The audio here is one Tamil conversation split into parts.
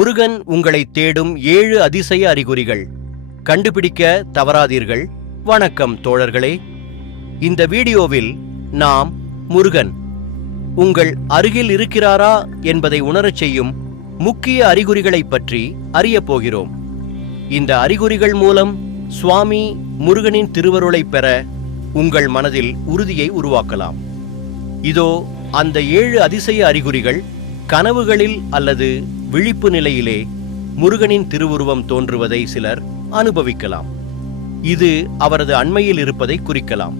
முருகன் உங்களை தேடும் 7 அதிசய அறிகுறிகள். கண்டுபிடிக்க தவறாதீர்கள். வணக்கம் தோழர்களே. இந்த வீடியோவில் நாம் முருகன் உங்கள் அருகில் இருக்கிறாரா என்பதை உணரச் செய்யும் முக்கிய அறிகுறிகளைப் பற்றி அறியப் போகிறோம். இந்த அறிகுறிகள் மூலம் சுவாமி முருகனின் திருவருளைப் பெற உங்கள் மனதில் உறுதியை உருவாக்கலாம். இதோ அந்த 7 அதிசய அறிகுறிகள். கனவுகளில் அல்லது விழிப்பு நிலையிலே முருகனின் திருவுருவம் தோன்றுவதை சிலர் அனுபவிக்கலாம். இது அவரது அண்மையில் இருப்பதை குறிக்கலாம்.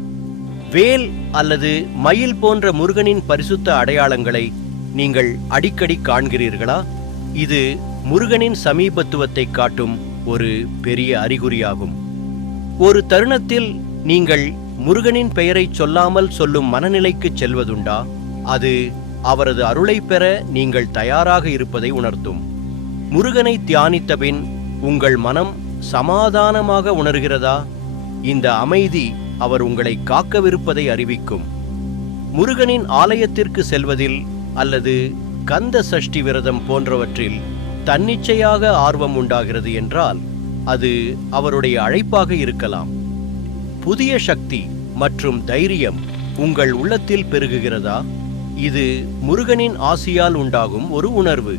வேல் அல்லது மயில் போன்ற முருகனின் பரிசுத்த அடையாளங்களை நீங்கள் அடிக்கடி காண்கிறீர்களா? இது முருகனின் சமீபத்துவத்தை காட்டும் ஒரு பெரிய அறிகுறியாகும். ஒரு தருணத்தில் நீங்கள் முருகனின் பெயரை சொல்லாமல் சொல்லும் மனநிலைக்கு செல்வதுண்டா? அது அவரது அருளை பெற நீங்கள் தயாராக இருப்பதை உணர்த்தும். முருகனை தியானித்தபின் உங்கள் மனம் சமாதானமாக உணர்கிறதா? இந்த அமைதி அவர் உங்களை காக்கவிருப்பதை அறிவிக்கும். முருகனின் ஆலயத்திற்கு செல்வதில் அல்லது கந்த சஷ்டி விரதம் போன்றவற்றில் தன்னிச்சையாக ஆர்வம் உண்டாகிறது என்றால் அது அவருடைய அழைப்பாக இருக்கலாம். புதிய சக்தி மற்றும் தைரியம் உங்கள் உள்ளத்தில் பெருகுகிறதா? இது முருகனின் ஆசியால் உண்டாகும் ஒரு உணர்வு.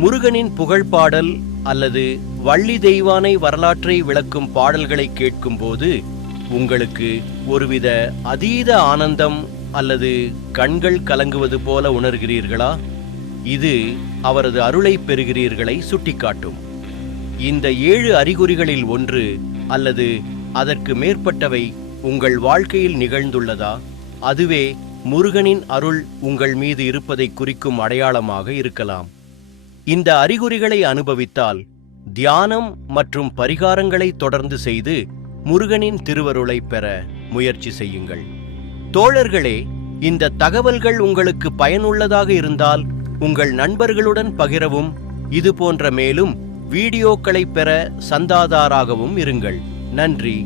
முருகனின் புகழ்பாடல் அல்லது வள்ளி தெய்வானை வரலாற்றை விளக்கும் பாடல்களை கேட்கும்போது உங்களுக்கு ஒருவித அதீத ஆனந்தம் அல்லது கண்கள் கலங்குவது போல உணர்கிறீர்களா? இது அவரது அருளை பெறுகிறீர்களை சுட்டிக்காட்டும். இந்த 7 அறிகுறிகளில் ஒன்று அல்லது அதற்கு மேற்பட்டவை உங்கள் வாழ்க்கையில் நிகழ்ந்துள்ளதா? அதுவே முருகனின் அருள் உங்கள் மீது இருப்பதை குறிக்கும் அடையாளமாக இருக்கலாம். இந்த அறிகுறிகளை அனுபவித்தால் தியானம் மற்றும் பரிகாரங்களை தொடர்ந்து செய்து முருகனின் திருவருளை பெற முயற்சி செய்யுங்கள். தோழர்களே, இந்த தகவல்கள் உங்களுக்கு பயனுள்ளதாக இருந்தால் உங்கள் நண்பர்களுடன் பகிரவும். இது போன்ற மேலும் வீடியோக்களை பெற சந்தாதாராகவும் இருங்கள். நன்றி.